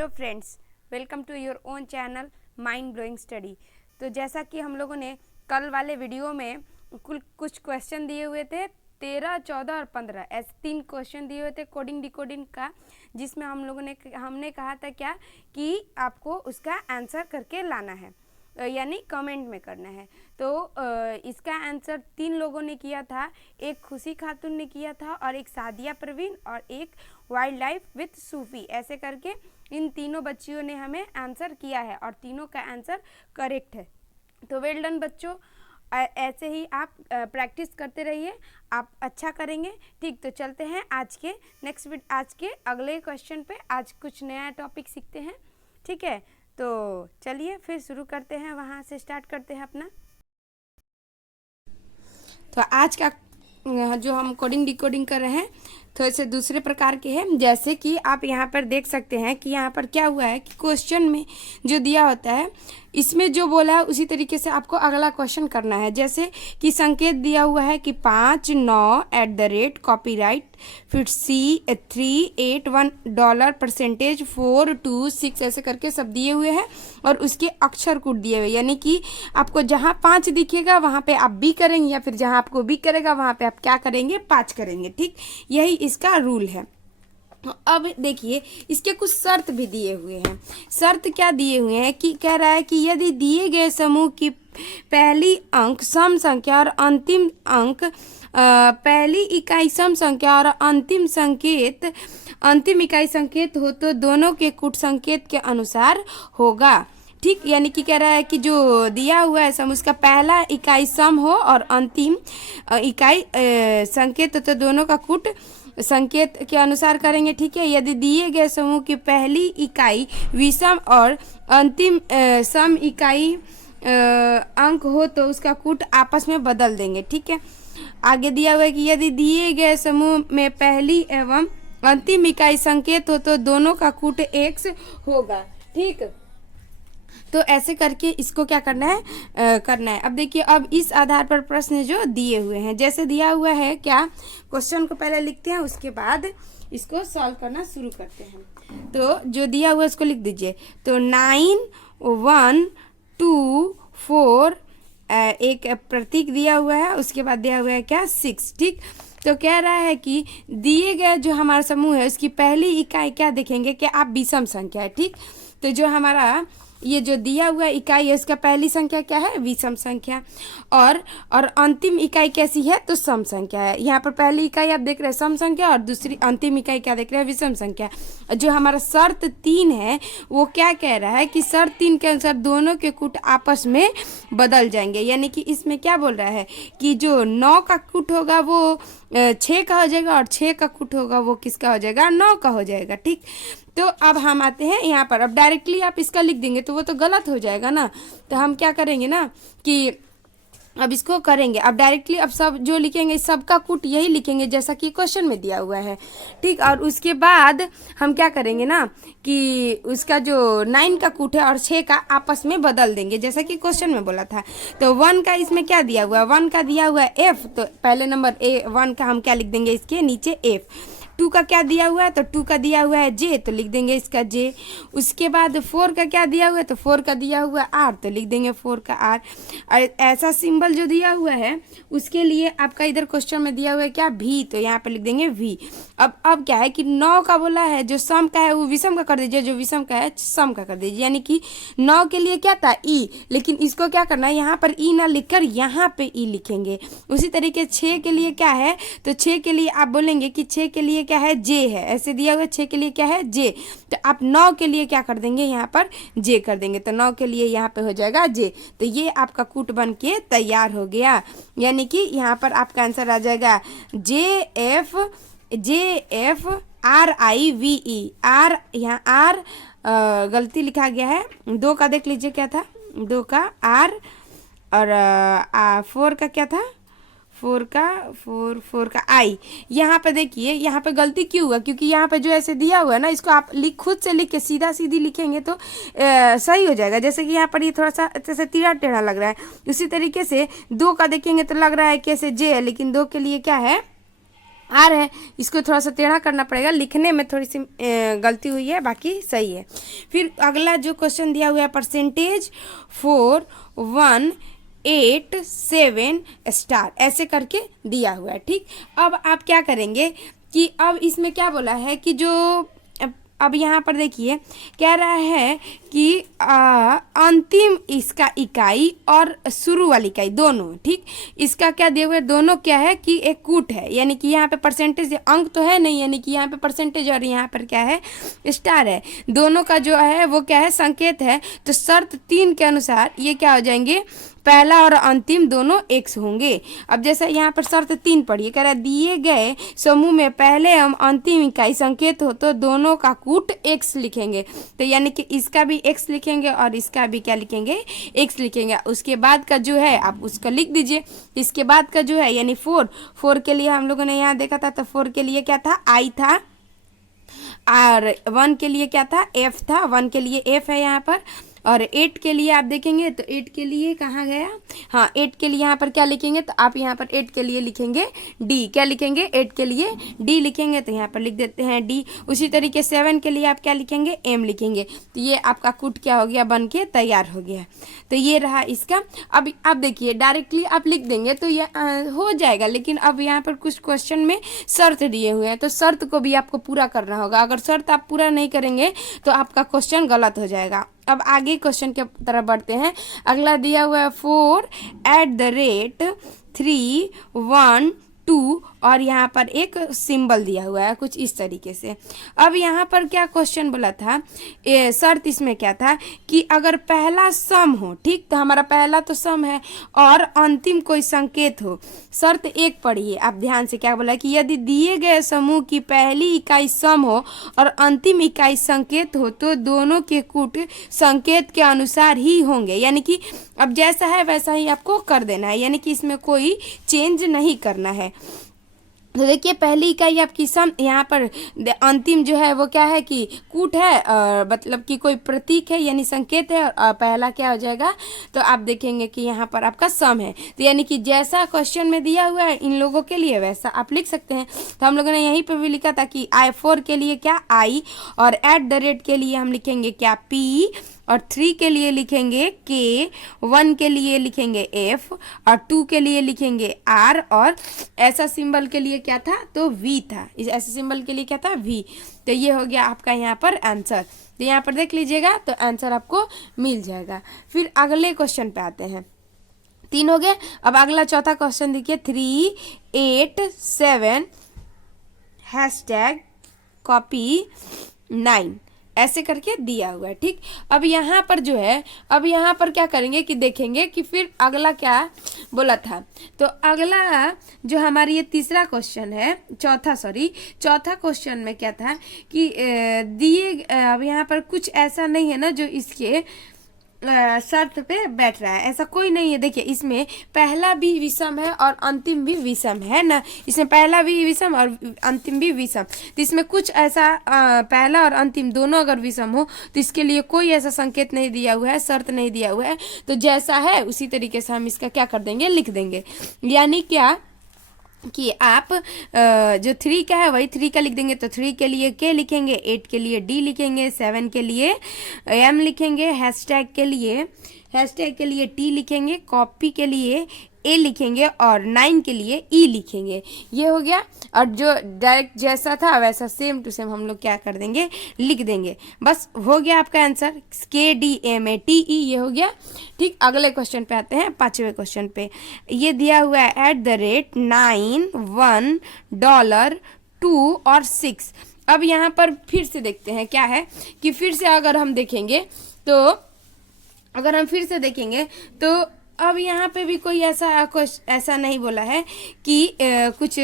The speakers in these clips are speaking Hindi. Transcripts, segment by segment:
Hello friends, welcome to your own channel mind blowing study. तो जैसा कि हम लोगों ने कल वाले वीडियो में कुछ क्वेश्चन दिए हुए थे, 13, 14 और 15 ऐसे 3 क्वेश्चन दिए हुए थे कोडिंग डिकोडिंग का, जिसमें हमने कहा था क्या कि आपको उसका आंसर करके लाना है, यानी कमेंट में करना है। तो इसका आंसर 3 लोगों ने किया था, एक खुशी खातून ने किया था और एक सादिया प्रवीण और एक वाइल्ड लाइफ विथ सूफी। ऐसे करके इन तीनों बच्चियों ने हमें आंसर किया है और तीनों का आंसर करेक्ट है। तो वेल डन बच्चों, ऐसे ही आप प्रैक्टिस करते रहिए, आप अच्छा करेंगे। ठीक, तो चलते हैं आज के अगले क्वेश्चन पे। आज कुछ नया टॉपिक सीखते हैं, ठीक है। तो चलिए फिर शुरू करते हैं, वहाँ से स्टार्ट करते हैं अपना। तो आज का जो हम कोडिंग डिकोडिंग कर रहे हैं थोड़े से दूसरे प्रकार के हैं। जैसे कि आप यहाँ पर देख सकते हैं कि यहाँ पर क्या हुआ है कि क्वेश्चन में जो दिया होता है इसमें जो बोला है उसी तरीके से आपको अगला क्वेश्चन करना है। जैसे कि संकेत दिया हुआ है कि 5, 9 @ कॉपीराइट, फिर C 3, 8, $1 परसेंटेज 4, 2, 6 ऐसे करके सब दिए हुए हैं और उसके अक्षर कूट दिए हुए, यानी कि आपको जहाँ 5 दिखेगा वहाँ पे आप B करेंगे, या फिर जहाँ आपको B करेगा वहाँ पे आप क्या करेंगे, 5 करेंगे। ठीक, यही इसका रूल है। अब देखिए इसके कुछ शर्त भी दिए हुए हैं। शर्त क्या दिए हुए हैं कि कह रहा है कि यदि दिए गए समूह की पहली अंक सम संख्या और अंतिम अंक पहली इकाई सम संख्या और अंतिम इकाई संकेत हो तो दोनों के कूट संकेत के अनुसार होगा। ठीक, यानी कि कह रहा है कि जो दिया हुआ है सम उसका पहला इकाई सम हो और अंतिम इकाई संकेत हो तो दोनों का कूट संकेत के अनुसार करेंगे। ठीक है, यदि दिए गए समूह की पहली इकाई विषम और अंतिम सम इकाई अंक हो तो उसका कूट आपस में बदल देंगे। ठीक है, आगे दिया हुआ है कि यदि दिए गए समूह में पहली एवं अंतिम इकाई संकेत हो तो दोनों का कूट x होगा। ठीक, तो ऐसे करके इसको क्या करना है अब देखिए, अब इस आधार पर प्रश्न जो दिए हुए हैं, जैसे दिया हुआ है क्या, क्वेश्चन को पहले लिखते हैं उसके बाद इसको सॉल्व करना शुरू करते हैं। तो जो दिया हुआ है उसको लिख दीजिए। तो 9, 1, 2, 4 एक प्रतीक दिया हुआ है, उसके बाद दिया हुआ है क्या, 6। ठीक, तो कह रहा है कि दिए गए जो हमारा समूह है उसकी पहली इकाई क्या देखेंगे कि आप विषम संख्या है। ठीक, तो जो हमारा ये जो दिया हुआ इकाई है इसका पहली संख्या क्या है, विषम संख्या, और अंतिम इकाई कैसी है, तो सम संख्या है। यहाँ पर पहली इकाई आप देख रहे हैं सम संख्या और दूसरी अंतिम इकाई क्या देख रहे हैं, विषम संख्या। जो हमारा शर्त 3 है वो क्या कह रहा है कि शर्त 3 के अनुसार दोनों के कूट आपस में बदल जाएंगे, यानी कि इसमें क्या बोल रहा है कि जो 9 का कूट होगा वो 6 का हो जाएगा और 6 का कूट होगा वो किसका हो जाएगा, 9 का हो जाएगा। ठीक, तो अब हम आते हैं यहाँ पर। अब डायरेक्टली आप इसका लिख देंगे तो वो तो गलत हो जाएगा ना, तो हम क्या करेंगे ना कि अब इसको करेंगे, अब डायरेक्टली अब सब जो लिखेंगे सबका कूट यही लिखेंगे जैसा कि क्वेश्चन में दिया हुआ है। ठीक, और उसके बाद हम क्या करेंगे ना कि उसका जो 9 का कूट है और 6 का आपस में बदल देंगे जैसा कि क्वेश्चन में बोला था। तो 1 का इसमें क्या दिया हुआ है, 1 का दिया हुआ है F, तो पहले नंबर 1 का हम क्या लिख देंगे, इसके नीचे F। 2 का क्या दिया हुआ है, तो 2 का दिया हुआ है J, तो लिख देंगे इसका J। उसके बाद 4 का क्या दिया हुआ है, तो 4 का दिया हुआ है R, तो लिख देंगे 4 का R। और ऐसा सिंबल जो दिया हुआ है उसके लिए आपका इधर क्वेश्चन में दिया हुआ है क्या, V, तो यहाँ पे लिख देंगे V। अब क्या है कि 9 का बोला है जो सम का है वो विषम का कर दीजिए, जो विषम का है सम का कर दीजिए, यानी कि 9 के लिए क्या था E, लेकिन इसको क्या करना है यहाँ पर E ना लिखकर यहाँ पे E लिखेंगे। उसी तरीके 6 के लिए क्या है, तो 6 के लिए आप बोलेंगे कि 6 के लिए क्या है, J है, ऐसे दिया हुआ 6 के लिए क्या है, J, तो आप 9 के लिए क्या कर देंगे, यहाँ पर J कर देंगे, तो 9 के लिए यहाँ पे हो जाएगा J। तो ये आपका कूट बन के तैयार हो गया, यानी कि यहाँ पर आपका आंसर आ जाएगा JF RIVE। R, यहाँ R गलती लिखा गया है, 2 का देख लीजिए क्या था, 2 का R और 4 का क्या था, 4 का I। यहाँ पे देखिए यहाँ पे गलती क्यों हुआ, क्योंकि यहाँ पे जो ऐसे दिया हुआ है ना इसको आप खुद से लिख के सीधा सीधी लिखेंगे तो सही हो जाएगा। जैसे कि यहाँ पर ये थोड़ा सा जैसे टेढ़ा टेढ़ा लग रहा है, उसी तरीके से 2 का देखेंगे तो लग रहा है कैसे J है, लेकिन 2 के लिए क्या है आर है, इसको थोड़ा सा टेढ़ा करना पड़ेगा, लिखने में थोड़ी सी गलती हुई है, बाकी सही है। फिर अगला जो क्वेश्चन दिया हुआ है परसेंटेज 4187 स्टार, ऐसे करके दिया हुआ है। ठीक, अब आप क्या करेंगे कि अब इसमें क्या बोला है कि जो अब यहाँ पर देखिए कह रहा है कि अंतिम इसका इकाई और शुरू वाली इकाई दोनों, ठीक, इसका क्या दिया हुआ है, दोनों क्या है कि एक कूट है, यानी कि यहाँ पे परसेंटेज अंक तो है नहीं, यानी कि यहाँ पे परसेंटेज और यहाँ पर क्या है स्टार है, दोनों का जो है वो क्या है संकेत है। तो शर्त 3 के अनुसार ये क्या हो जाएंगे, पहला और अंतिम दोनों x होंगे। अब जैसे यहाँ पर शर्त 3 पढ़िए, कह रहा है दिए गए समूह में पहले हम अंतिम इकाई संकेत हो तो दोनों का कूट x लिखेंगे। तो यानी कि इसका भी x लिखेंगे और इसका भी क्या लिखेंगे, x लिखेंगे। उसके बाद का जो है आप उसका लिख दीजिए। इसके बाद का जो है यानी 4 के लिए हम लोगों ने यहाँ देखा था, तो 4 के लिए क्या था, I था, और 1 के लिए क्या था, F था, 1 के लिए F है यहाँ पर। और 8 के लिए आप देखेंगे तो 8 के लिए कहाँ गया, हाँ 8 के लिए यहाँ पर क्या लिखेंगे, तो आप यहाँ पर 8 के लिए लिखेंगे D, क्या लिखेंगे 8 के लिए D लिखेंगे, तो यहाँ पर लिख देते हैं D। उसी तरीके 7 के लिए आप क्या लिखेंगे, M लिखेंगे। तो ये आपका कूट क्या हो गया, बन के तैयार हो गया। तो ये रहा इसका। अब आप देखिए डायरेक्टली आप लिख देंगे तो ये हो जाएगा, लेकिन अब यहाँ पर कुछ क्वेश्चन में शर्त दिए हुए हैं, तो शर्त को भी आपको पूरा करना होगा। अगर शर्त आप पूरा नहीं करेंगे तो आपका क्वेश्चन गलत हो जाएगा। अब आगे क्वेश्चन के तरफ बढ़ते हैं। अगला दिया हुआ है 4@312 और यहाँ पर एक सिंबल दिया हुआ है कुछ इस तरीके से। अब यहाँ पर क्या क्वेश्चन बोला था, शर्त इसमें क्या था कि अगर पहला सम हो, ठीक, तो हमारा पहला तो सम है, और अंतिम कोई संकेत हो। शर्त 1 पढ़िए आप ध्यान से, क्या बोला कि यदि दिए गए समूह की पहली इकाई सम हो और अंतिम इकाई संकेत हो तो दोनों के कूट संकेत के अनुसार ही होंगे। यानी कि अब जैसा है वैसा ही आपको कर देना है, यानी कि इसमें कोई चेंज नहीं करना है। तो देखिए पहली इकाई आपकी सम, यहाँ पर अंतिम जो है वो क्या है कि कूट है, और मतलब कि कोई प्रतीक है यानी संकेत है, और पहला क्या हो जाएगा, तो आप देखेंगे कि यहाँ पर आपका सम है। तो यानी कि जैसा क्वेश्चन में दिया हुआ है इन लोगों के लिए वैसा आप लिख सकते हैं। तो हम लोगों ने यहीं पर भी लिखा था कि I4 के लिए क्या I, और @ के लिए हम लिखेंगे क्या P, और 3 के लिए लिखेंगे K, 1 के लिए लिखेंगे F, और 2 के लिए लिखेंगे R, और ऐसा सिंबल के लिए क्या था, तो V था। इस ऐसे सिंबल के लिए क्या था, V। तो ये हो गया आपका यहाँ पर आंसर। तो यहाँ पर देख लीजिएगा तो आंसर आपको मिल जाएगा। फिर अगले क्वेश्चन पे आते हैं। 3 हो गए। अब अगला चौथा क्वेश्चन देखिए, 387 #copy9 ऐसे करके दिया हुआ है। ठीक, अब यहाँ पर जो है, अब यहाँ पर क्या करेंगे कि देखेंगे कि फिर अगला क्या बोला था। तो अगला जो हमारी ये तीसरा क्वेश्चन है, चौथा क्वेश्चन में क्या था कि अब यहाँ पर कुछ ऐसा नहीं है ना जो इसके शर्त पे बैठ रहा है, ऐसा कोई नहीं है। देखिए इसमें पहला भी विषम है और अंतिम भी विषम है ना, इसमें पहला भी विषम और अंतिम भी विषम। तो इसमें कुछ ऐसा पहला और अंतिम दोनों अगर विषम हो तो इसके लिए कोई ऐसा संकेत नहीं दिया हुआ है, शर्त नहीं दिया हुआ है। तो जैसा है उसी तरीके से हम इसका क्या कर देंगे, लिख देंगे। यानी क्या कि आप जो 3 का है वही 3 का लिख देंगे। तो 3 के लिए K लिखेंगे, 8 के लिए D लिखेंगे, 7 के लिए M लिखेंगे, हैशटैग के लिए T लिखेंगे, कॉपी के लिए A लिखेंगे, और 9 के लिए E लिखेंगे। ये हो गया। और जो डायरेक्ट जैसा था वैसा सेम टू सेम हम लोग क्या कर देंगे, लिख देंगे। बस हो गया आपका आंसर, KDMATE, ये हो गया। ठीक, अगले क्वेश्चन पे आते हैं, 5वें क्वेश्चन पे। ये दिया हुआ है @9 1 $2 और 6। अब यहाँ पर फिर से देखते हैं क्या है कि फिर से अगर हम देखेंगे तो अब यहाँ पे भी कोई ऐसा नहीं बोला है कि कुछ।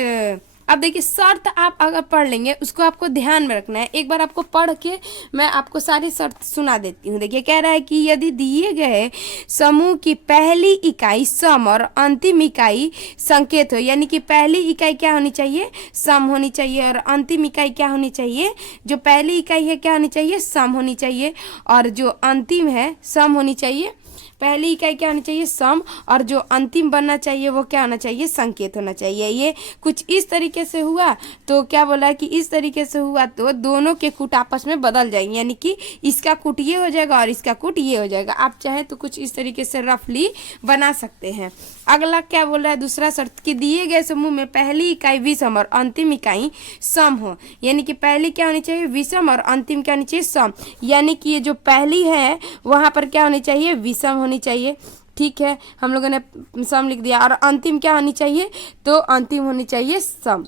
अब देखिए शर्त आप अगर पढ़ लेंगे उसको आपको ध्यान में रखना है। एक बार आपको पढ़ के मैं आपको सारी शर्त सुना देती हूँ। देखिए कह रहा है कि यदि दिए गए समूह की पहली इकाई सम और अंतिम इकाई संकेत हो, यानी कि पहली इकाई क्या होनी चाहिए, सम होनी चाहिए, और अंतिम इकाई क्या होनी चाहिए, जो पहली इकाई है क्या होनी चाहिए, सम होनी चाहिए, और जो अंतिम है सम होनी चाहिए, पहली इकाई क्या होनी चाहिए, सम, और जो अंतिम बनना चाहिए वो क्या होना चाहिए, संकेत होना चाहिए। ये कुछ इस तरीके से हुआ तो क्या बोला है कि इस तरीके से हुआ तो दोनों के कूट आपस में बदल जाएंगे, यानी कि इसका कूट ये हो जाएगा और इसका कूट ये हो जाएगा। आप चाहे तो कुछ इस तरीके से रफली बना सकते हैं। अगला क्या बोल रहा है, दूसरा शर्त कि दिए गए समूह में पहली इकाई विषम और अंतिम इकाई सम हो, यानी कि पहली क्या होनी चाहिए, विषम, और अंतिम क्या होनी चाहिए, सम। यानी कि ये जो पहली है वहां पर क्या होनी चाहिए, विषम होनी चाहिए। ठीक है, हम लोगों ने सम लिख दिया। और अंतिम क्या होनी चाहिए, तो अंतिम होनी चाहिए सम।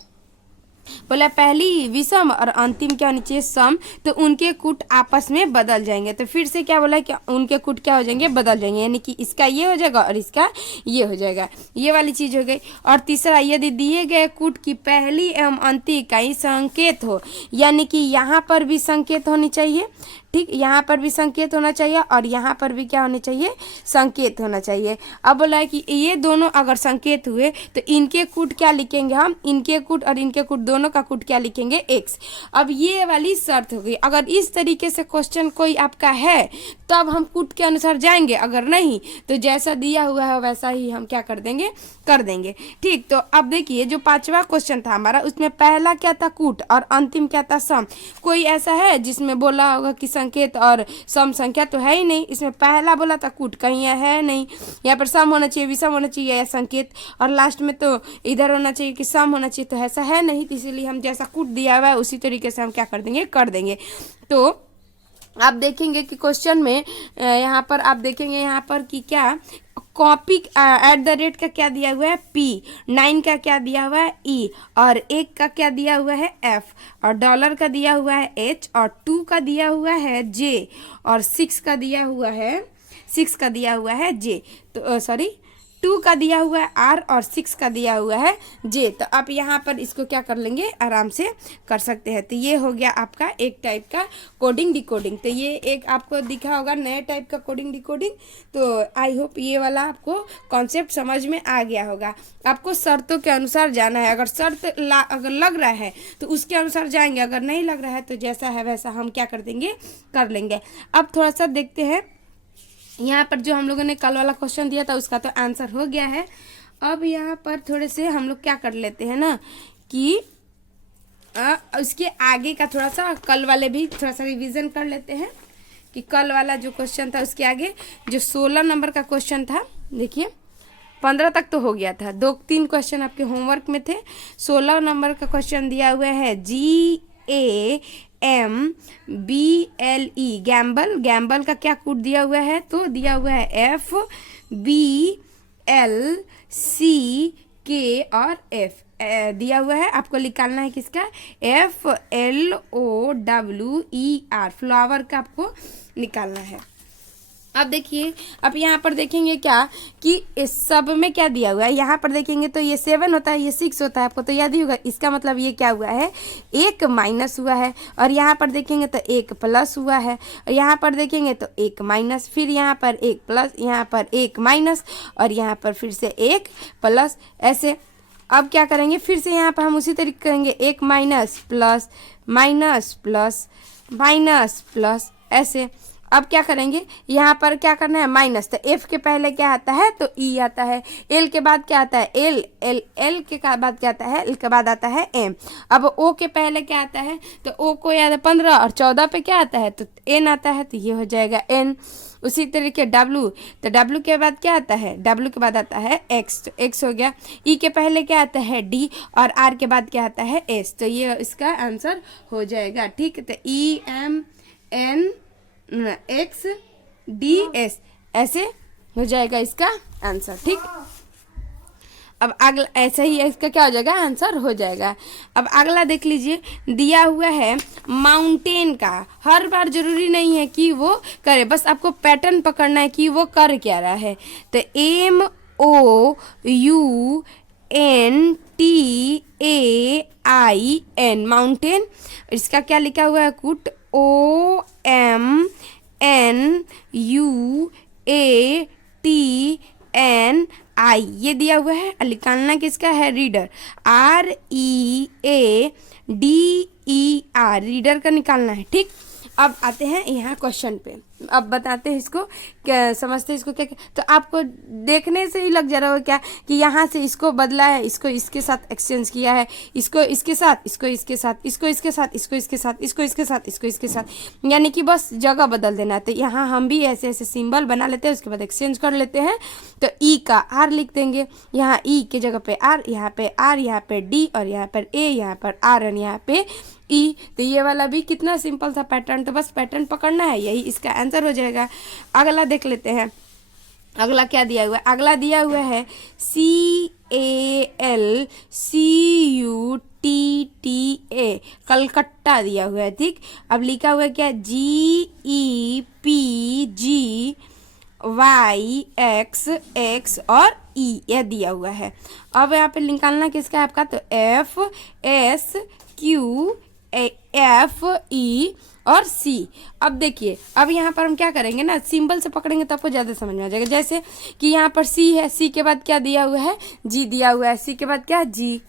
बोला पहली विषम और अंतिम क्या होनी चाहिए, सम, तो उनके कूट आपस में बदल जाएंगे। तो फिर से क्या बोला कि उनके कूट क्या हो जाएंगे, बदल जाएंगे, यानी कि इसका ये हो जाएगा और इसका ये हो जाएगा। ये वाली चीज हो गई। और तीसरा, यदि दिए गए कूट की पहली एवं अंतिम इकाई संकेत हो, यानी कि यहाँ पर भी संकेत होनी चाहिए, ठीक, यहाँ पर भी संकेत होना चाहिए और यहाँ पर भी क्या होना चाहिए, संकेत होना चाहिए। अब बोला है कि ये दोनों अगर संकेत हुए तो इनके कूट क्या लिखेंगे हम, इनके कूट और इनके कूट दोनों का कूट क्या लिखेंगे, एक्स। अब ये वाली शर्त हो गई। अगर इस तरीके से क्वेश्चन कोई आपका है तब हम कूट के अनुसार जाएंगे, अगर नहीं तो जैसा दिया हुआ है वैसा ही हम क्या कर देंगे, कर देंगे। ठीक, तो अब देखिए जो पांचवा क्वेश्चन था हमारा, उसमें पहला क्या था, कूट, और अंतिम क्या था, सम। कोई ऐसा है जिसमें बोला होगा कि संकेत और सम संख्या, तो है ही नहीं। इसमें पहला बोला था कूट, कहीं है नहीं। यहाँ पर सम होना चाहिए, विषम होना चाहिए या संकेत, और लास्ट में तो इधर होना चाहिए कि सम होना चाहिए, तो ऐसा है नहीं। तो इसीलिए हम जैसा कूट दिया हुआ है उसी तरीके से हम क्या कर देंगे, कर देंगे। तो आप देखेंगे कि क्वेश्चन में यहाँ पर आप देखेंगे यहाँ पर कि क्या कॉपी एट द रेट का क्या दिया हुआ है, पी, 9 का क्या दिया हुआ है, ई, और 1 का क्या दिया हुआ है, एफ, और डॉलर का दिया हुआ है, एच, और 2 का दिया हुआ है, जे, और 6 का दिया हुआ है जे। तो सॉरी 2 का दिया हुआ है आर और 6 का दिया हुआ है जे। तो आप यहाँ पर इसको क्या कर लेंगे, आराम से कर सकते हैं। तो ये हो गया आपका एक टाइप का कोडिंग डिकोडिंग। तो ये एक आपको दिखा होगा नए टाइप का कोडिंग डिकोडिंग। तो आई होप ये वाला आपको कॉन्सेप्ट समझ में आ गया होगा। आपको शर्तों के अनुसार जाना है। अगर शर्त अगर लग रहा है तो उसके अनुसार जाएंगे, अगर नहीं लग रहा है तो जैसा है वैसा हम क्या कर देंगे, कर लेंगे। अब थोड़ा सा देखते हैं यहाँ पर जो हम लोगों ने कल वाला क्वेश्चन दिया था उसका तो आंसर हो गया है। अब यहाँ पर थोड़े से हम लोग क्या कर लेते हैं ना कि उसके आगे का थोड़ा सा कल वाले भी थोड़ा सा रिवीजन कर लेते हैं कि कल वाला जो क्वेश्चन था उसके आगे जो 16 नंबर का क्वेश्चन था, देखिए 15 तक तो हो गया था, 2-3 क्वेश्चन आपके होमवर्क में थे। 16 नंबर का क्वेश्चन दिया हुआ है GAMBLE, गैम्बल। गैम्बल का क्या कूट दिया हुआ है, तो दिया हुआ है FBLCK और F दिया हुआ है। आपको निकालना है किसका, FLOWER, फ्लावर का आपको निकालना है। अब देखिए, अब यहाँ पर देखेंगे क्या कि इस सब में क्या दिया हुआ है। यहाँ पर देखेंगे तो ये 7 होता है, ये 6 होता है, आपको तो याद ही होगा। इसका मतलब ये क्या हुआ है, 1 माइनस हुआ है। और यहाँ पर देखेंगे तो 1 प्लस हुआ है, और यहाँ पर देखेंगे तो 1 माइनस, फिर यहाँ पर 1 प्लस, यहाँ पर 1 माइनस, और यहाँ पर फिर से 1 प्लस, ऐसे। अब क्या करेंगे, फिर से यहाँ पर हम उसी तरीके करेंगे, 1 minus plus minus plus minus plus, ऐसे। अब क्या करेंगे, यहाँ पर क्या करना है, माइनस। तो एफ के पहले क्या आता है, तो ई आता है। एल के बाद क्या आता है, एल एल के बाद क्या आता है, एल के बाद आता है एम। अब ओ के पहले क्या आता है, तो ओ को याद है 15, और 14 पे क्या आता है, तो एन आता है, तो ये हो जाएगा एन। उसी तरीके डब्लू, तो डब्लू के बाद क्या आता है, डब्लू के बाद आता है एक्स, तो एक्स हो गया। ई के पहले क्या आता है, डी, और आर के बाद क्या आता है, एस। तो ये इसका आंसर हो जाएगा। ठीक, तो EMNXDS ऐसे हो जाएगा इसका आंसर। ठीक, अब अगला ऐसा ही इसका क्या हो जाएगा, आंसर हो जाएगा। अब अगला देख लीजिए, दिया हुआ है माउंटेन का। हर बार जरूरी नहीं है कि वो करे, बस आपको पैटर्न पकड़ना है कि वो कर क्या रहा है। तो MOUNTAIN, माउंटेन। इसका क्या लिखा हुआ है, कूट, OMNUATNI, ये दिया हुआ है। निकालना किसका है, रीडर, READER, रीडर का निकालना है। ठीक, अब आते हैं यहाँ क्वेश्चन पे। अब बताते हैं इसको, क्या समझते हैं इसको क्या, तो आपको देखने से ही लग जा रहा हो क्या कि यहाँ से इसको बदला है, इसको इसके साथ एक्सचेंज किया है, इसको इसके साथ, इसको इसके साथ, इसको इसके साथ, इसको इसके साथ, इसको इसके साथ, इसको इसके साथ, यानी कि बस जगह बदल देना है। तो यहाँ हम भी ऐसे ऐसे सिंबल बना लेते हैं, उसके बाद एक्सचेंज कर लेते हैं। तो ई का आर लिख देंगे, यहाँ ई के जगह पे आर, यहाँ पे आर, यहाँ पे डी, और यहाँ पर ए, यहाँ पर आर, और यहाँ पे ई। तो ये वाला भी कितना सिंपल था पैटर्न, तो बस पैटर्न पकड़ना है, यही इसका आंसर हो जाएगा। अगला देख लेते हैं, अगला क्या दिया हुआ है। अगला दिया हुआ है CALCUTTA, कलकत्ता दिया हुआ है। ठीक, अब लिखा हुआ है क्या, GEPGYXX और E, यह दिया हुआ है। अब यहाँ पे निकालना किसका है आपका, तो FSQFE और C। अब देखिए, अब यहाँ पर हम क्या करेंगे ना, सिंबल से पकड़ेंगे तो आपको ज़्यादा समझ में आ जाएगा। जैसे कि यहाँ पर C है, C के बाद क्या दिया हुआ है, G दिया हुआ है, C के बाद क्या, G।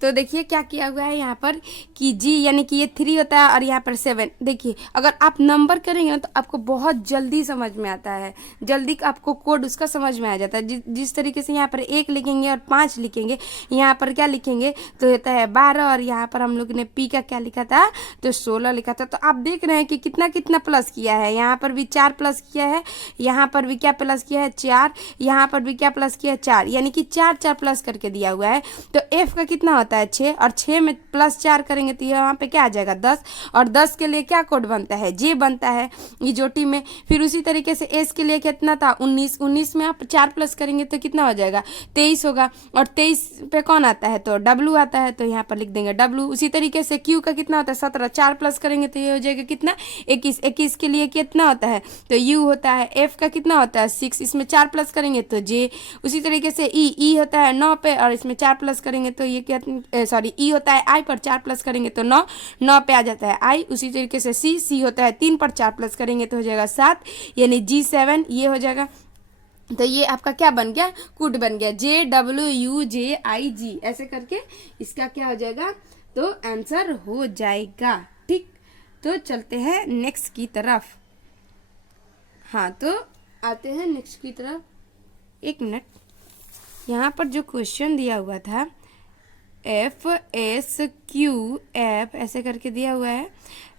तो देखिए क्या किया हुआ है यहाँ पर कि G यानी कि ये 3 होता है और यहाँ पर 7। देखिए अगर आप नंबर करेंगे ना तो आपको बहुत जल्दी समझ में आता है, जल्दी आपको कोड उसका समझ में आ जाता है। जिस तरीके से यहाँ पर 1 लिखेंगे और 5 लिखेंगे, यहाँ पर क्या लिखेंगे तो होता है 12, और यहाँ पर हम लोग ने P का क्या लिखा था, तो 16 लिखा था। तो आप देख रहे हैं कि कितना कितना प्लस किया है, यहाँ पर भी 4 प्लस किया है, यहाँ पर भी क्या प्लस किया है 4, यहाँ पर भी क्या प्लस किया है 4, यानी कि 4 4 प्लस करके दिया हुआ है। तो F का कितना होता है 6, और 6 में प्लस 4 करेंगे तो यहाँ पे क्या आ जाएगा 10, और 10 के लिए क्या कोड बनता है, J बनता है इजोटी में। फिर उसी तरीके से S के लिए कितना था 19, 19 में आप 4 प्लस करेंगे तो कितना हो जाएगा 23 होगा, और 23 पे कौन आता है तो W आता है, तो यहाँ पर लिख देंगे W। उसी तरीके से Q का कितना होता है 17, 4 प्लस करेंगे तो ये हो जाएगा कितना 21, 21 के लिए कितना होता है तो U होता है। F का कितना होता है 6, इसमें 4 प्लस करेंगे तो J। उसी तरीके से E होता है 9 पे, और इसमें 4 प्लस करेंगे तो ये क्या, सॉरी E होता है I पर, 4 प्लस करेंगे तो 9, 9 पे आ जाता है I। उसी तरीके से C होता है 3 पर, 4 प्लस करेंगे तो हो जाएगा 7, यानी G7 ये हो जाएगा। तो ये आपका क्या बन गया, कोड बन गया JWUJIG, ऐसे करके इसका क्या हो जाएगा तो आंसर हो जाएगा। ठीक, तो चलते हैं नेक्स्ट की तरफ। हाँ, तो आते हैं नेक्स्ट की तरफ। एक मिनट, यहाँ पर जो क्वेश्चन दिया हुआ था FSQF ऐसे करके दिया हुआ है,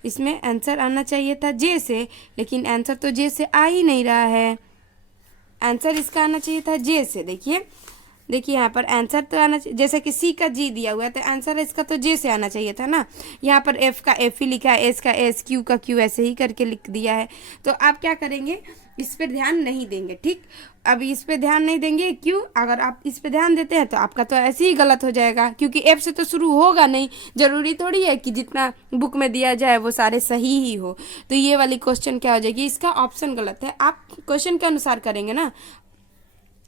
इसमें आंसर आना चाहिए था J से, लेकिन आंसर तो J से आ ही नहीं रहा है। आंसर इसका आना चाहिए था J से। देखिए यहाँ पर आंसर तो आना चाहिए, जैसे कि C का G दिया हुआ है तो आंसर इसका तो J से आना चाहिए था ना। यहाँ पर F का F ही लिखा है, S का S, Q का Q ऐसे ही करके लिख दिया है। तो आप क्या करेंगे, इस पर ध्यान नहीं देंगे। ठीक, अब इस पे ध्यान नहीं देंगे, क्यों, अगर आप इस पे ध्यान देते हैं तो आपका तो ऐसे ही गलत हो जाएगा, क्योंकि F से तो शुरू होगा नहीं। जरूरी थोड़ी है कि जितना बुक में दिया जाए वो सारे सही ही हो। तो ये वाली क्वेश्चन क्या हो जाएगी, इसका ऑप्शन गलत है। आप क्वेश्चन के अनुसार करेंगे ना।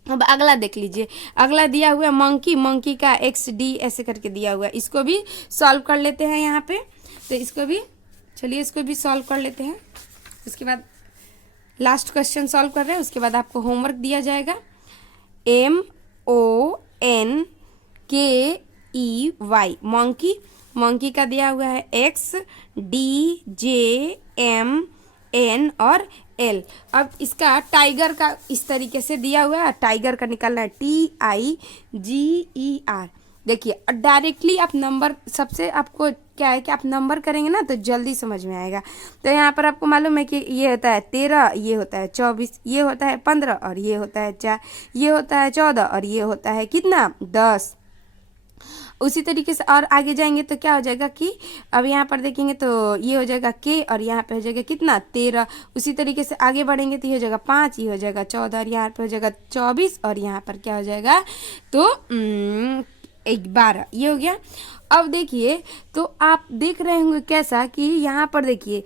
अब अगला देख लीजिए, अगला दिया हुआ है मंकी का XD ऐसे करके दिया हुआ है। इसको भी सॉल्व कर लेते हैं यहाँ पे। तो इसको भी चलिए, इसको भी सॉल्व कर लेते हैं। उसके बाद लास्ट क्वेश्चन सॉल्व कर रहे हैं, उसके बाद आपको होमवर्क दिया जाएगा। MONKEY, मंकी का दिया हुआ है XDJMN और L। अब इसका टाइगर का इस तरीके से दिया हुआ है, टाइगर का निकालना है TIGER। देखिए डायरेक्टली आप नंबर, सबसे आपको क्या है कि आप नंबर करेंगे ना तो जल्दी समझ में आएगा। तो यहाँ पर आपको मालूम है कि ये होता है 13, ये होता है 24, ये होता है 15, और ये होता है 4, ये होता है 14, और ये होता है कितना 10। उसी तरीके से और आगे जाएंगे तो क्या हो जाएगा कि अब यहाँ पर देखेंगे तो ये हो जाएगा K, और यहाँ पे हो जाएगा कितना 13। उसी तरीके से आगे बढ़ेंगे तो ये हो जाएगा 5, ये हो जाएगा 14, और यहाँ पर हो जाएगा 24, और यहाँ पर क्या हो जाएगा तो 12, ये हो गया। अब देखिए, तो आप देख रहे होंगे कैसा कि यहाँ पर देखिए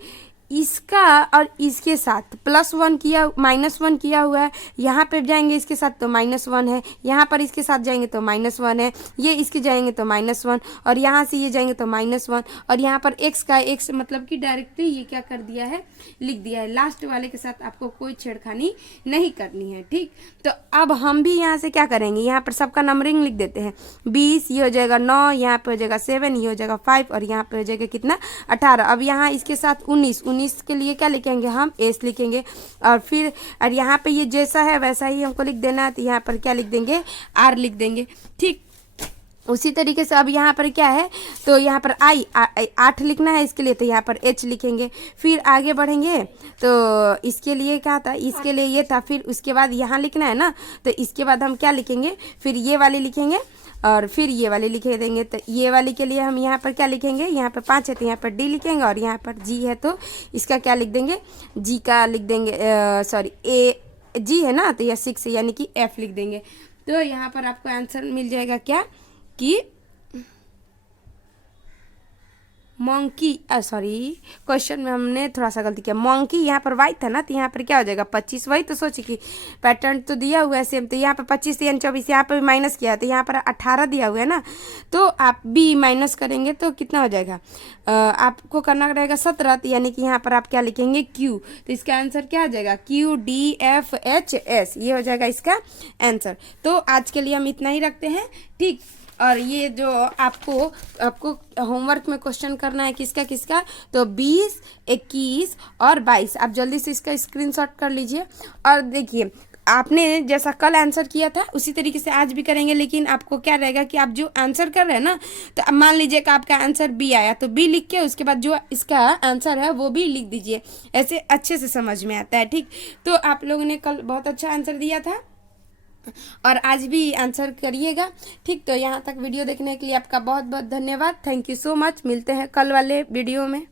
इसका और इसके साथ +1 किया, -1 किया हुआ है। यहाँ पे जाएंगे इसके साथ तो -1 है, यहाँ पर इसके साथ जाएंगे तो -1 है, ये इसके जाएंगे तो -1, और यहाँ से ये जाएंगे तो -1, और यहाँ पर x का x मतलब कि डायरेक्टली ये क्या कर दिया है, लिख दिया है। लास्ट वाले के साथ आपको कोई छेड़खानी नहीं करनी है। ठीक, तो अब हम भी यहाँ से क्या करेंगे, यहाँ पर सबका नंबरिंग लिख देते हैं। 20, ये हो जाएगा 9, यहाँ पे हो जाएगा 7, ये हो जाएगा 5, और यहाँ पे हो जाएगा कितना 18। अब यहाँ इसके साथ 19 19 के लिए क्या लिखेंगे हम एस लिखेंगे। और यहाँ पे ये जैसा है वैसा ही हमको लिख देना है, तो यहाँ पर क्या लिख देंगे आर लिख देंगे। ठीक उसी तरीके से अब यहाँ पर क्या है, तो यहाँ पर आई 8 लिखना है इसके लिए, तो यहाँ पर एच लिखेंगे। फिर आगे बढ़ेंगे तो इसके लिए क्या था, इसके लिए ये था, फिर उसके बाद यहाँ लिखना है ना, तो इसके बाद हम क्या लिखेंगे, फिर ये वाली लिखेंगे और फिर ये वाली लिखे देंगे। तो ये वाली के लिए हम यहाँ पर क्या लिखेंगे, यहाँ पर 5 है तो यहाँ पर डी लिखेंगे, और यहाँ पर जी है तो इसका क्या लिख देंगे, जी का लिख देंगे, सॉरी ए जी है ना, तो यह 6 यानी कि एफ लिख देंगे। तो यहाँ पर आपको आंसर मिल जाएगा क्या कि मंकी, सॉरी क्वेश्चन में हमने थोड़ा सा गलती किया, मंकी यहाँ पर वाई था ना, तो यहाँ पर क्या हो जाएगा 25। वही तो सोची कि पैटर्न तो दिया हुआ है सेम, तो यहाँ पर 25 यानी 24, यहाँ पर भी माइनस किया है तो यहाँ पर 18 दिया हुआ है ना, तो आप भी माइनस करेंगे तो कितना हो जाएगा, आपको करना रहेगा 17, यानी कि यहाँ पर आप क्या लिखेंगे क्यू, तो इसका आंसर क्या हो जाएगा QDFHS, ये हो जाएगा इसका आंसर। तो आज के लिए हम इतना ही रखते हैं। ठीक, और ये जो आपको होमवर्क में क्वेश्चन करना है किसका किसका, तो 20, 21 और 22, आप जल्दी से इसका स्क्रीनशॉट कर लीजिए। और देखिए आपने जैसा कल आंसर किया था उसी तरीके से आज भी करेंगे, लेकिन आपको क्या रहेगा कि आप जो आंसर कर रहे हैं ना, तो अब मान लीजिए कि आपका आंसर बी आया तो बी लिख के उसके बाद जो इसका आंसर है वो भी लिख दीजिए, ऐसे अच्छे से समझ में आता है। ठीक, तो आप लोगों ने कल बहुत अच्छा आंसर दिया था और आज भी आंसर करिएगा। ठीक, तो यहाँ तक वीडियो देखने के लिए आपका बहुत बहुत धन्यवाद। Thank you so much. मिलते हैं कल वाले वीडियो में।